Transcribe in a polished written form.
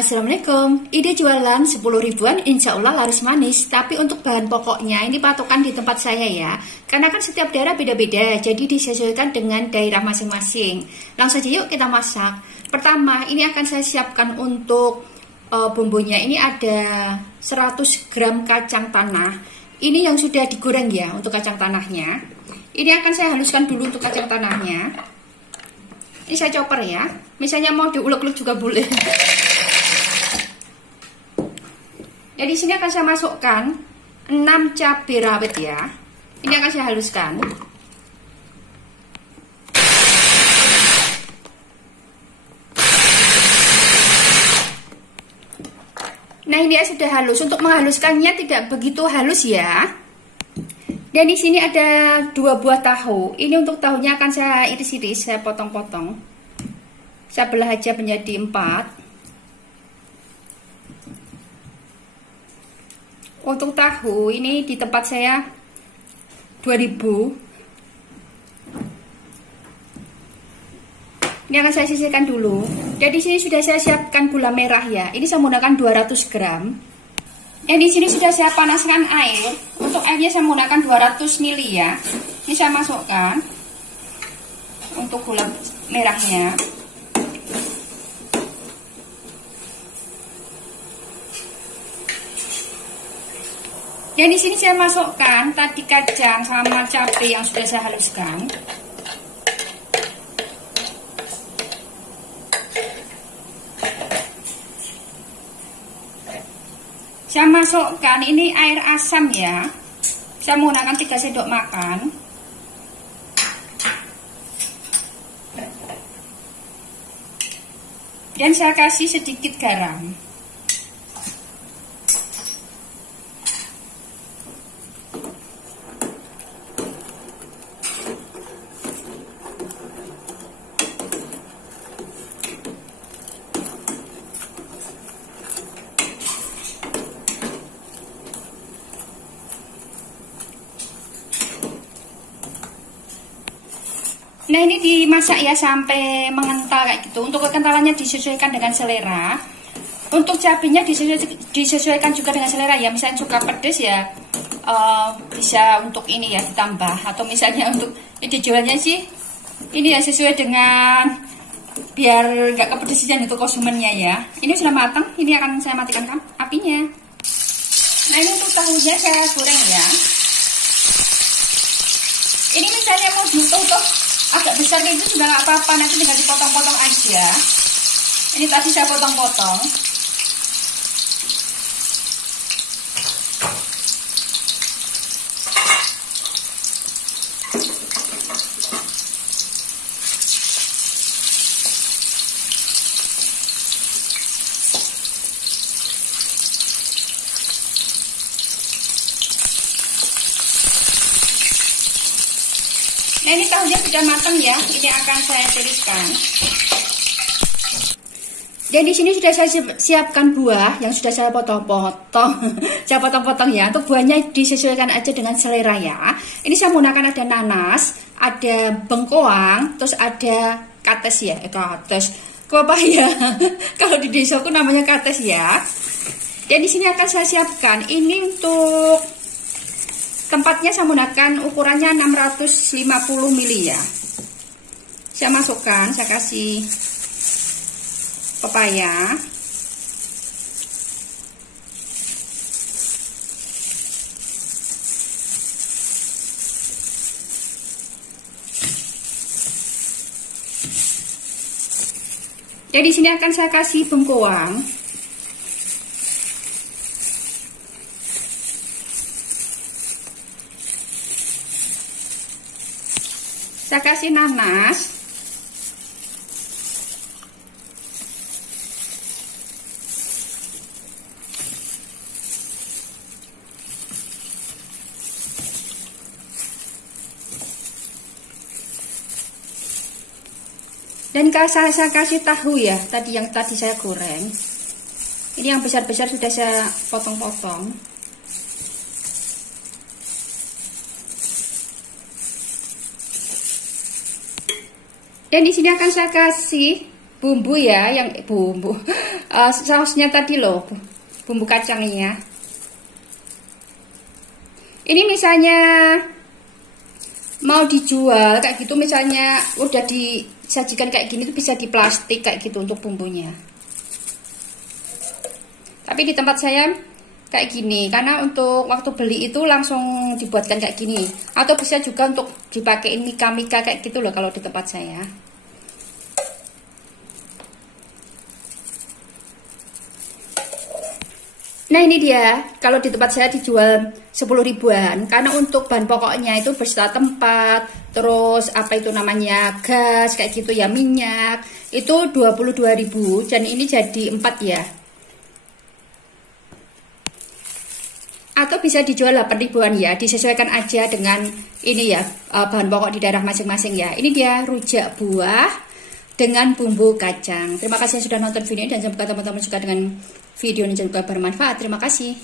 Assalamualaikum, ide jualan 10 ribuan insya Allah laris manis. Tapi untuk bahan pokoknya ini patokan di tempat saya ya. Karena kan setiap daerah beda-beda, jadi disesuaikan dengan daerah masing-masing. Langsung aja yuk kita masak. Pertama ini akan saya siapkan untuk bumbunya. Ini ada 100 gram kacang tanah. Ini yang sudah digoreng ya untuk kacang tanahnya. Ini akan saya haluskan dulu untuk kacang tanahnya. Ini saya chopper ya. Misalnya mau diulek-ulek juga boleh. Ya, di sini akan saya masukkan 6 cabai rawit ya. Ini akan saya haluskan. Nah, ini ya sudah halus. Untuk menghaluskannya tidak begitu halus ya. Dan di sini ada 2 buah tahu. Ini untuk tahunya akan saya iris-iris, saya potong-potong. Saya belah aja menjadi 4. Untuk tahu ini di tempat saya 2000. Ini akan saya sisihkan dulu. Jadi di sini sudah saya siapkan gula merah ya. Ini saya menggunakan 200 gram. Dan di sini sudah saya panaskan air. Untuk airnya saya menggunakan 200 ml ya. Ini saya masukkan untuk gula merahnya. Dan di sini saya masukkan tadi kacang sama cabai yang sudah saya haluskan. Saya masukkan ini air asam ya. Saya menggunakan 3 sendok makan. Dan saya kasih sedikit garam. Nah, ini dimasak ya sampai mengental kayak gitu. Untuk kekentalannya disesuaikan dengan selera. Untuk cabenya disesuaikan juga dengan selera ya. Misalnya suka pedas ya bisa untuk ini ya ditambah. Atau misalnya untuk dijualnya sih ini ya sesuai dengan biar nggak kepedesan itu konsumennya ya. Ini sudah matang. Ini akan saya matikan apinya. Nah, ini untuk tahunya saya goreng ya. Ini misalnya mau ditutup agak besar kayak gitu juga nggak apa-apa, nanti tinggal dipotong-potong aja. Ini tadi saya potong-potong. Nah, ini tahunya sudah matang ya. Ini akan saya tiriskan. Dan di sini sudah saya siapkan buah yang sudah saya potong-potong. Saya potong-potong ya. Untuk buahnya disesuaikan aja dengan selera ya. Ini saya menggunakan ada nanas, ada bengkoang, terus ada kates ya. Kates. Pepaya. Kalau di desaku namanya kates ya. Dan di sini akan saya siapkan ini untuk tempatnya saya menggunakan ukurannya 650 ml ya. Saya masukkan, saya kasih pepaya. Jadi di sini akan saya kasih bengkoang. Saya kasih nanas. Dan saya kasih tahu ya, yang tadi saya goreng. Ini yang besar-besar sudah saya potong-potong. Dan di sini akan saya kasih bumbu ya, yang bumbu sausnya tadi loh, bumbu kacangnya. Ini misalnya mau dijual kayak gitu, misalnya udah disajikan kayak gini tuh bisa di plastik kayak gitu untuk bumbunya. Tapi di tempat saya kayak gini, karena untuk waktu beli itu langsung dibuatkan kayak gini. Atau bisa juga untuk dipakein mika-mika kayak gitu loh kalau di tempat saya. Nah ini dia, kalau di tempat saya dijual 10 ribuan, karena untuk bahan pokoknya itu beserta tempat, terus apa itu namanya, gas kayak gitu ya, minyak, itu 22.000, dan ini jadi 4 ya. Atau bisa dijual 8 ribuan ya, disesuaikan aja dengan ini ya, bahan pokok di daerah masing-masing ya. Ini dia rujak buah dengan bumbu kacang. Terima kasih yang sudah nonton video ini, dan semoga teman-teman suka dengan video ini juga bermanfaat. Terima kasih.